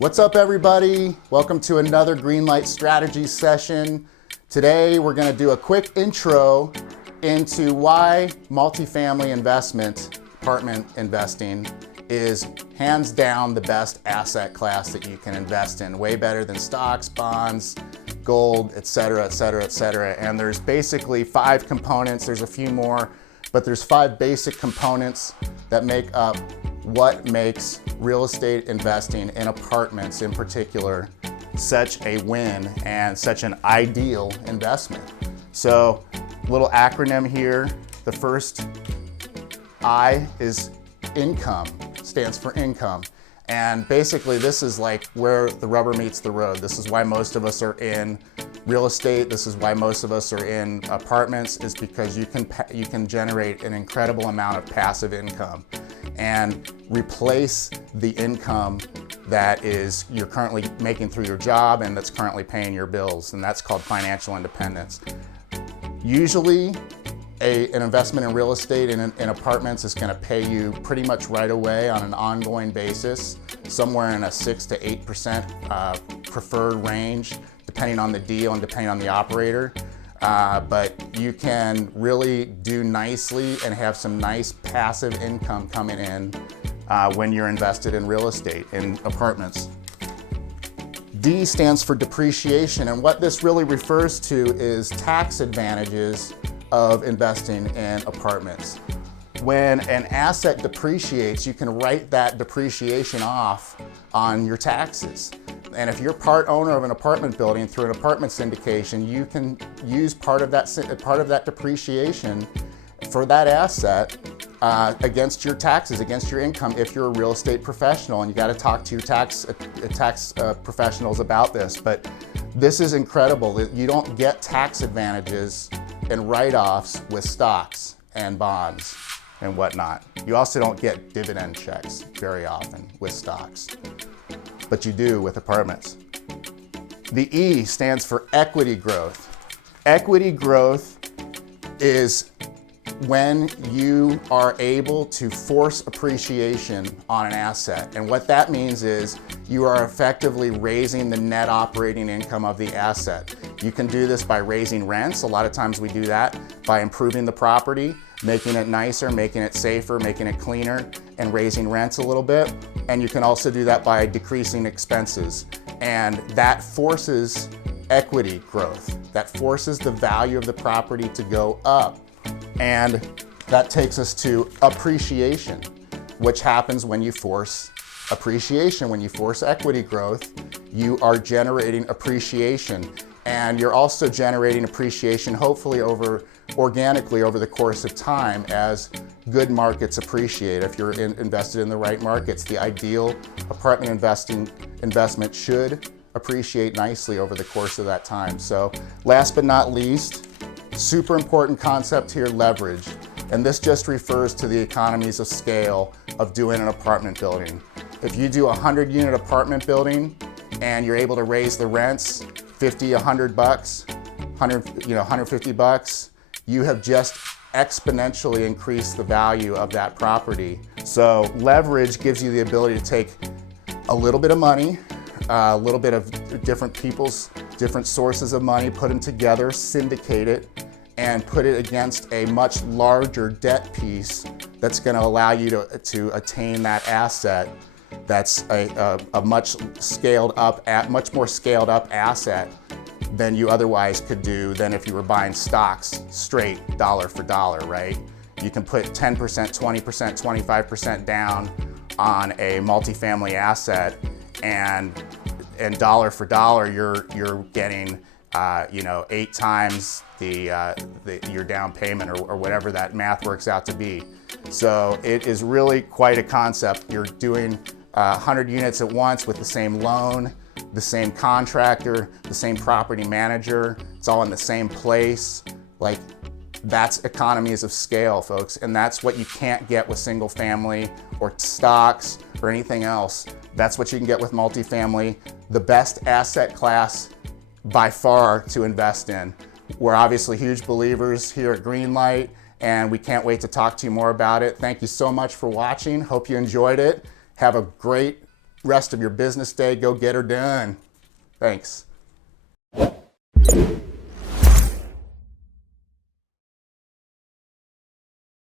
What's up, everybody? Welcome to another GreenLight Strategies Session. Today, we're going to do a quick intro into why multifamily investment, apartment investing, is hands down the best asset class that you can invest in. Way better than stocks, bonds, gold, et cetera, et cetera, et cetera. And there's basically 5 components. There's a few more, but there's 5 basic components that make up what makes real estate investing in apartments in particular such a win and such an ideal investment. So, little acronym here. The first I is income, stands for income. And basically this is like where the rubber meets the road. This is why most of us are in real estate. This is why most of us are in apartments, is because you can generate an incredible amount of passive income and replace the income that is you're currently making through your job and that's currently paying your bills, and that's called financial independence. Usually, an investment in real estate in apartments is going to pay you pretty much right away on an ongoing basis, somewhere in a 6 to 8% preferred range, depending on the deal and depending on the operator. But you can really do nicely and have some nice passive income coming in when you're invested in real estate, in apartments. D stands for depreciation, and what this really refers to is tax advantages of investing in apartments. When an asset depreciates, you can write that depreciation off on your taxes. And if you're part owner of an apartment building through an apartment syndication, you can use part of that depreciation for that asset against your taxes, against your income, if you're a real estate professional. And you got to talk to your tax professionals about this. But this is incredible that you don't get tax advantages and write-offs with stocks and bonds and whatnot. You also don't get dividend checks very often with stocks, but you do with apartments. The E stands for equity growth. Equity growth is when you are able to force appreciation on an asset. And what that means is you are effectively raising the net operating income of the asset. You can do this by raising rents. A lot of times we do that by improving the property, making it nicer, making it safer, making it cleaner, and raising rents a little bit. And you can also do that by decreasing expenses. And that forces equity growth. That forces the value of the property to go up. And that takes us to appreciation, which happens when you force appreciation. When you force equity growth, you are generating appreciation. And you're also generating appreciation, hopefully organically over the course of time as good markets appreciate. If you're invested in the right markets, the ideal apartment investment should appreciate nicely over the course of that time. So last but not least, super important concept here, leverage. And this just refers to the economies of scale of doing an apartment building. If you do a 100-unit apartment building and you're able to raise the rents 50, 100 bucks, 150 bucks, you have just exponentially increased the value of that property. So leverage gives you the ability to take a little bit of money, a little bit of different sources of money, put them together, syndicate it, and put it against a much larger debt piece that's going to allow you to attain that asset. That's a much more scaled up asset than you otherwise could do than if you were buying stocks straight dollar for dollar, right? You can put 10%, 20%, 25% down on a multifamily asset, and dollar for dollar, you're getting 8 times your down payment or whatever that math works out to be. So it is really quite a concept. You're doing 100 units at once with the same loan, the same contractor, the same property manager. It's all in the same place. Like, that's economies of scale, folks. And that's what you can't get with single family or stocks or anything else. That's what you can get with multifamily. The best asset class by far to invest in. We're obviously huge believers here at GreenLight, and we can't wait to talk to you more about it. Thank you so much for watching. Hope you enjoyed it. Have a great rest of your business day. Go get her done. Thanks.